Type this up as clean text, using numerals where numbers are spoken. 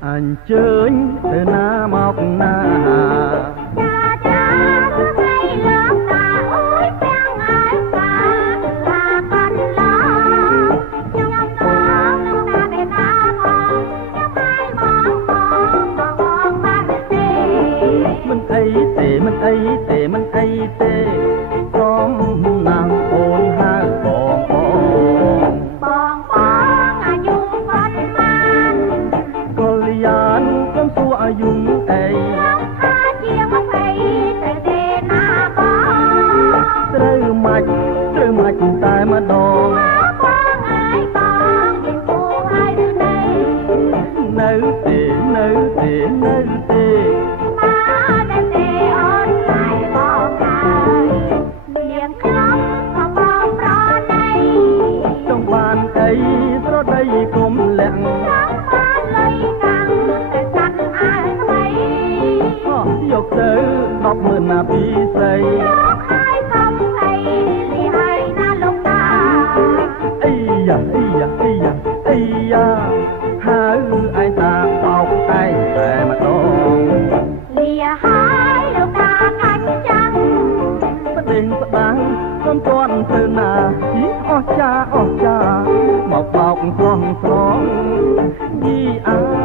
anh chơi từ na mọc na cha cha cứ hay lớp ta ôi tiếng ai ta là con lo trong đó nước ta về ta mong trong hai mong ba tê mình ấy tê mình ấy tê mình ấy tê con nàng ôn hai bong bong bong bong à nhung con man con lian con xua dùng ấy tha chiêng thấy tê tê na bong ត្រូវមាច់តែម្ដង បងអើយបងមានគូហើយឬនៅ នៅទេនៅទេនៅទេ មកតែទេអូនlạiបងហើយនាងខ្ញុំក៏បងប្រណី ចង់បានអីស្រដីគុំលាក់ ចង់បានលុយកាំងតែសាត់អើថ្មី យកទៅ100000ណាពីស្រី យកហើយសំស្អីលីហើយណាលោកតា អីយ៉ាអីយ៉ាអីយ៉ាអីយ៉ាហៅឯតាបោកតែតែម្ដង លីហើយលោកតាកាច់ចាំង ស្ដេងស្ដាំងមិនទាន់ទៅណាអស់ចាមកបោកស្រងស្រងយីអា